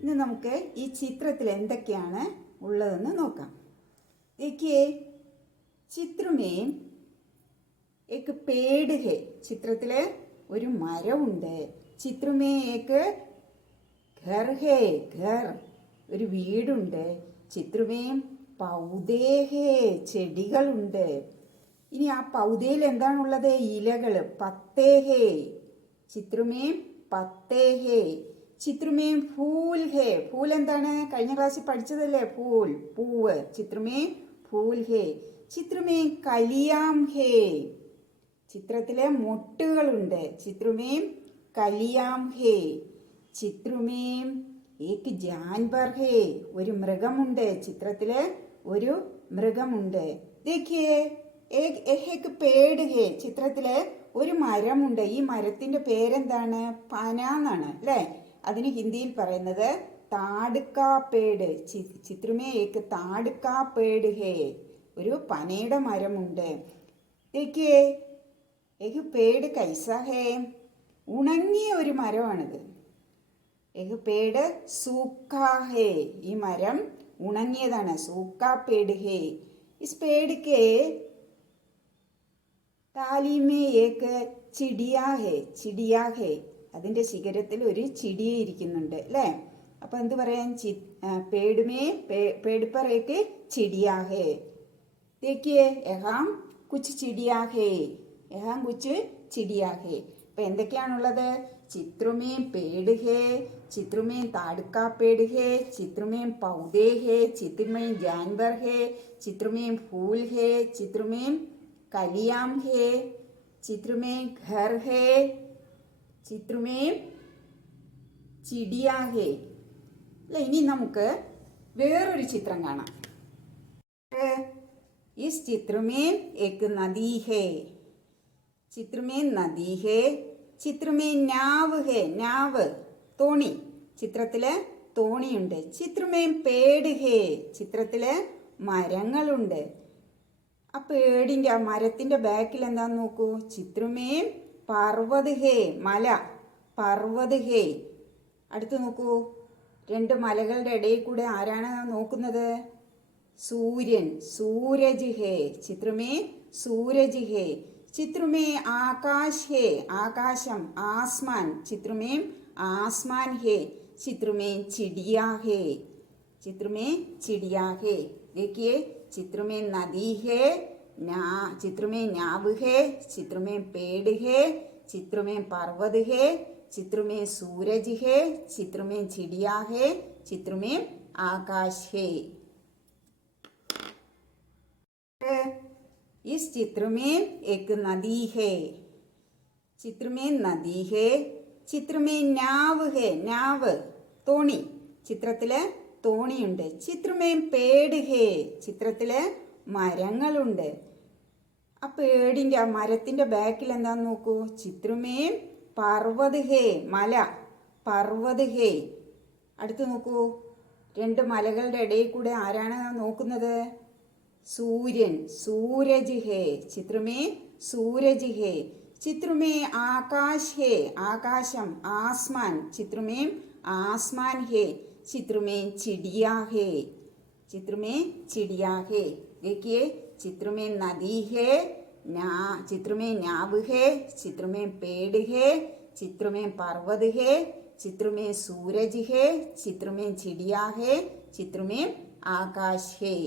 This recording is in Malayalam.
ഇനി നമുക്ക് ഈ ചിത്രത്തിൽ എന്തൊക്കെയാണ് ഉള്ളതെന്ന് നോക്കാം. देखिए चित्र में एक पेड़ है. ചിത്രത്തിൽ ഒരു മരമുണ്ട്. ചിത്ര में एक घर है. घर ഒരു വീടുണ്ട്. ചിത്ര में പൗധേ है. ചെടികളുണ്ട്. ഇനി ആ പൗധയിൽ എന്താണുള്ളത്? ഇലകൾ. പത്തേ ഹേ. ചിത്ര में പത്തേ ഹേ. ചിത്ര में फूल है. फूल എന്താണ്? കഴിഞ്ഞ ക്ലാസ്സിൽ പഠിച്ചതല്ലേ? ഫൂൽ, പൂവ്. ചിത്ര में फूल है. ചിത്ര में കലിയാം ഹേ. ചിത്രത്തിലെ മൊട്ടുകളുണ്ട്. ചിത്ര में കലിയാം ഹേ. ചിത്ര में एक जानवर है. ഒരു മൃഗമുണ്ട്. ചിത്രത്തില് ഒരു മൃഗമുണ്ട്. देखिए एक पेड़ है. ചിത്രത്തില് ഒരു മരമുണ്ട്. ഈ മരത്തിന്റെ പേരെന്താണ്? പന എന്നാണ് അല്ലേ? അതിന് ഹിന്ദിയിൽ പറയുന്നത് താടുക്കാ പേട്. ചിത്രമേ ഏക്ക് താടുക്കാ പേട് ഹേ. ഒരു പനയുടെ മരമുണ്ട്. देखिए एक पेड़ कैसा है. ഉണങ്ങിയ ഒരു മരമാണിത്. एक पेड़ सूखा है. ഈ മരം ഉണങ്ങിയതാണ്. सूखा पेड़ है. इस पेड़ के താലി മേ ഏക്ക് ചിടിയാ ഹേ. ചിടിയാ ഹേ. അതിൻ്റെ ശിഖരത്തിൽ ഒരു ചിടിയെ ഇരിക്കുന്നുണ്ട് അല്ലേ? അപ്പം എന്ത് പറയാൻ? പേട് മേ പേട് പർ ഏക്ക് ചിടിയാ ഹേ. देखिए यहाँ कुछ चिड़िया है. यहाँ कुछ चिड़िया है. അപ്പം എന്തൊക്കെയാണുള്ളത്? चित्र में पेड़ है. चित्र में ताड़ पेड़ है. चित्र में पौधे है. चित्र में जानवर है. चित्र में फूल है. चित्र में कलियाम है. चित्र में घर है. चित्र में चिड़िया है. അല്ല, ഇനി നമുക്ക് വേറൊരു ചിത്രം കാണാം. इस चित्र में एक नदी है. चित्र में नदी है. चित्र में नाव है. नाव തോണി. ചിത്രത്തില് തോണിയുണ്ട്. ചിത്ര में पेड़ है. ചിത്രത്തില് മരങ്ങളുണ്ട്. ആ പേടിൻ്റെ, ആ മരത്തിന്റെ ബാക്കിൽ എന്താന്ന് നോക്കൂ. ചിത്ര में पर्वत है. മല. पर्वत है. അടുത്ത് നോക്കൂ. രണ്ട് മലകളുടെ ഇടയിൽ കൂടെ ആരാണ് നോക്കുന്നത്? सूर्यन. सूरज है. चित्र में सूरज है. चित्र में आकाश है. आकाशम. आसमान. चित्र में आसमान है. चित्र में चिड़िया है. चित्र में चिड़िया है. देखिए चित्र में नदी है. चित्र में नाव है. चित्र में पेड़ है. चित्र में पर्वत है. चित्र में सूरज है. चित्र में चिड़िया है. चित्र में आकाश है. इस चित्र में एक नदी है. चित्र में नदी है. चित्र में नाव है. नाव തോണി. ചിത്രത്തില് തോണിയുണ്ട്. ചിത്ര में पेड़ है. ചിത്രത്തില് മരങ്ങളുണ്ട്. ആ പേടിൻ്റെ, ആ മരത്തിന്റെ ബാക്കിൽ എന്താന്ന് നോക്കൂ. ചിത്ര में पर्वत है. മല. पर्वत है. അടുത്ത് നോക്കൂ. രണ്ട് മലകളുടെ ഇടയിൽ കൂടെ ആരാണ് നോക്കുന്നത്? सूर्यन. सूरज है. चित्र में सूरज है. चित्र में आकाश है. आकाशम. आसमान. चित्र में आसमान है. चित्र में चिड़िया है. चित्र में चिड़िया है. देखिए चित्र में नदी है. चित्र में नाव है. चित्र में पेड़ है. चित्र में पर्वत है. चित्र में सूरज है. चित्र में चिड़िया है. चित्र में आकाश है.